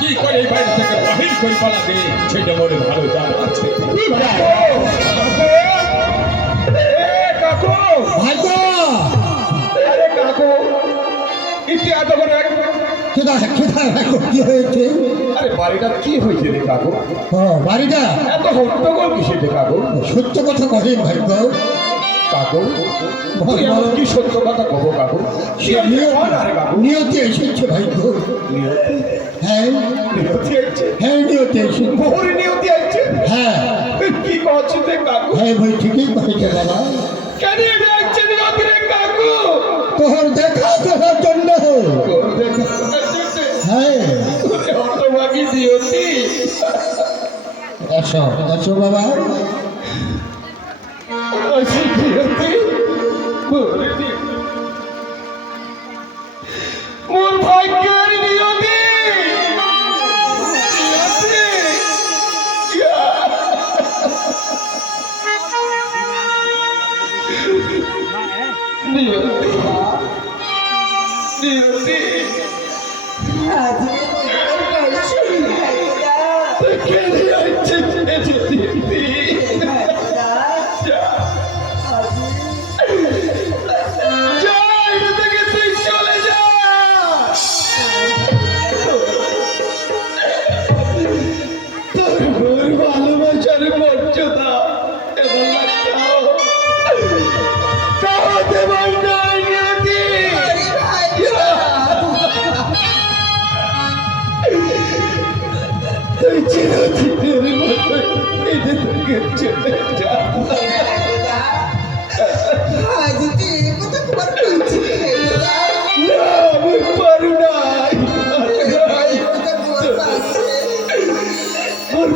কি করে এই বাড়ি থেকে বাহির করে পালাবে সেটা মনে ভালো জানা আছে। বাড়িটা কি হয়েছে রে কাকু? বাড়িটা এত হট্টগোল কিসের রে কাকু? সত্য কথা কহেন ভাগ্য। কাকু কি সত্য কথা কব কাকু? নিয়তি এসেছে ভাগ্য। হ্যাঁ হ্যাঁ নিয়তি এসেছে। মোহরে নিয়তি আছে? হ্যাঁ। কি করছিস রে কাকু? হ্যাঁ ভাই ঠিকই করেছে বাবা। কেন আসছে নিয়তি রে কাকু? তোর দেখা করার জন্য। হ্যাঁ হতভাগী নিয়তি। এসো এসো বাবা। মোর ভাগ্যের নিয়তি। ভালোবাসার মর্যাদা এবং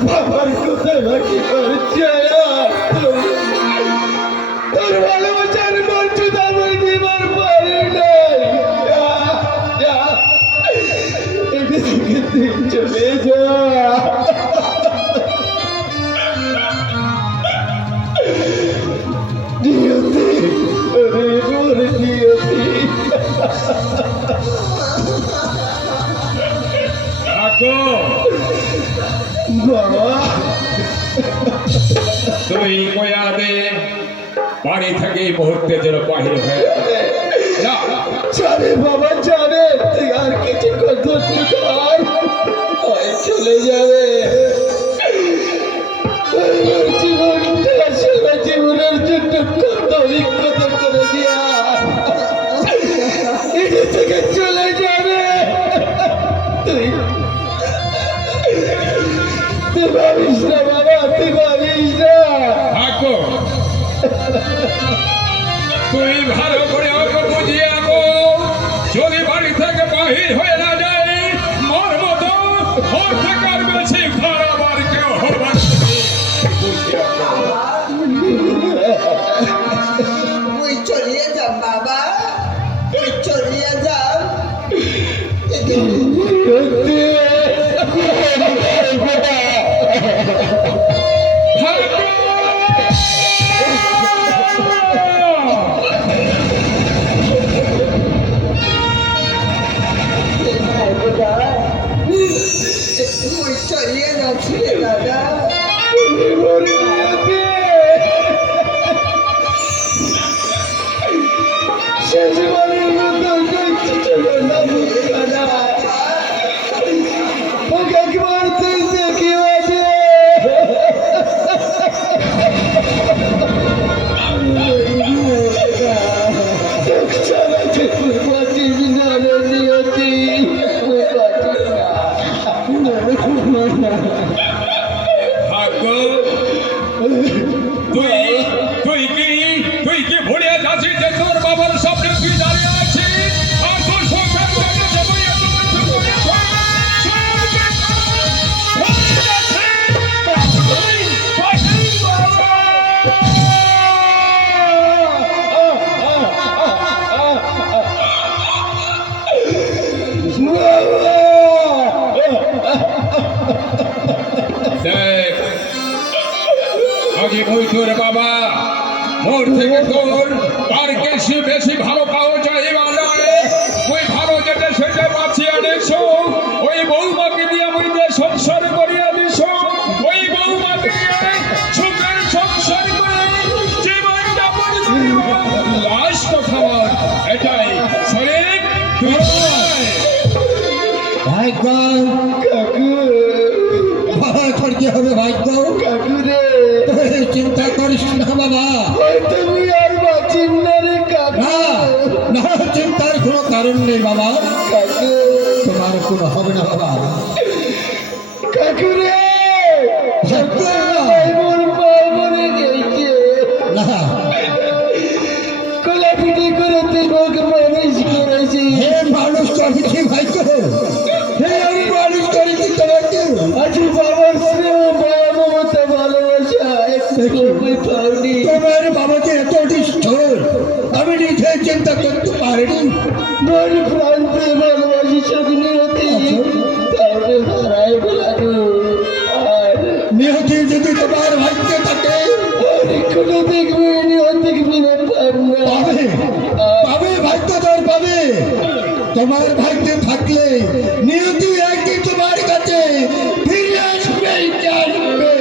বাবার কথা নাকি তোর ভালোবাসার মর্যাদা আমি দিবার পারি নাই। এটা থেকে তুই চলে যা। নিয়তি ওরে ওরে নিয়তি। বাবা তুই কয়া দে বাড়ি থেকে এই মুহূর্তে যেন বাহির হয়ে জানে বাবা জানে তুই আর কিছু চলে যাবে। জীবনের জন্য কত অভিজ্ঞতা করে দিয়া এটা থেকে চলে যাবে। তুই ভাবিস না বাবা, তুই ভাবিস না। তুই ভালো করে ওকে বুঝিয়ে আঁকো, যদি বাড়ি থেকে বাহির হয়ে না যায় মোর মতো ওর থেকে আর বেশি খারাপ আর কেউ হবার ওই চলিয়ে যাও বাবা, ওই চলিয়ে যাও। ওই চলিয়ে যাচ্ছি দাদা। শেষবারের মতো চলে না ওকে একবার তুই দেখি তুই কি ভুলিয়া যাচ্ছিস যে তোর বাবার সামনে তুই দাঁড়িয়ে আছিস আর তোর সংসার দেখ আগে বই তোর বাবা মোর থেকে তোর আর বেশি ভালো পাওয়া যায় ওই ভালো যেটা ভাগ্য কাকু বাবা তোর কি হবে ভাগ্য কাকু রে তুই চিন্তা করিস না বাবা তুমি আর বাঁচিন না রে কাকু না না চিন্তার কোনো কারণ নেই বাবা কাকু তোমার কোনো হবে না বাবা কাকু রে ভাগ্য মোর মা মরে গেছে না কোলাপিটি করে তুই ওকে মানুষ করেছি হে মানুষ করেছি ভাগ্য হে আমি মানুষ করেছি তোমাকে আজ বাবার স্নেহ মায়া মমতা ভালোবাসা একটু পাওনি তোমার বাবাকে এত নিষ্ঠুর আমি নিজে চিন্তা করতে পারিনি মন প্রান্তে ভালোবাসি সগনি হতে তাহলে হারাই বলানো আর নিহতি যদি তোমার ভাগ্যে থাকে কোনো দেখবে নিহতে ফিরে পাব না পাবে পাবে ভাগ্য তোর পাবে তোমার ভাগ্যে থাকলে নিয়তি একদিন তোমার কাছে ফিরে আসবে আসবে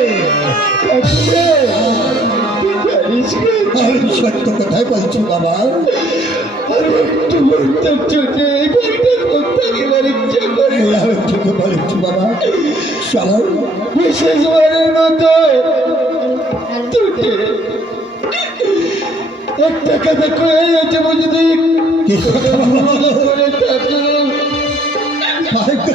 জানিস কি? আমি সত্য কথাই বলছি বাবা আর একটু বলতে চোখে এই বাড়িটা করতে গেবার ইচ্ছা করে আমি তোকে বলেছি বাবা চলো বিশেষবারের মতো তোকে একটা কথা কয়ে যাচ্ছে বুঝলি কি কথা বলো? করে থাকো ভাগ্য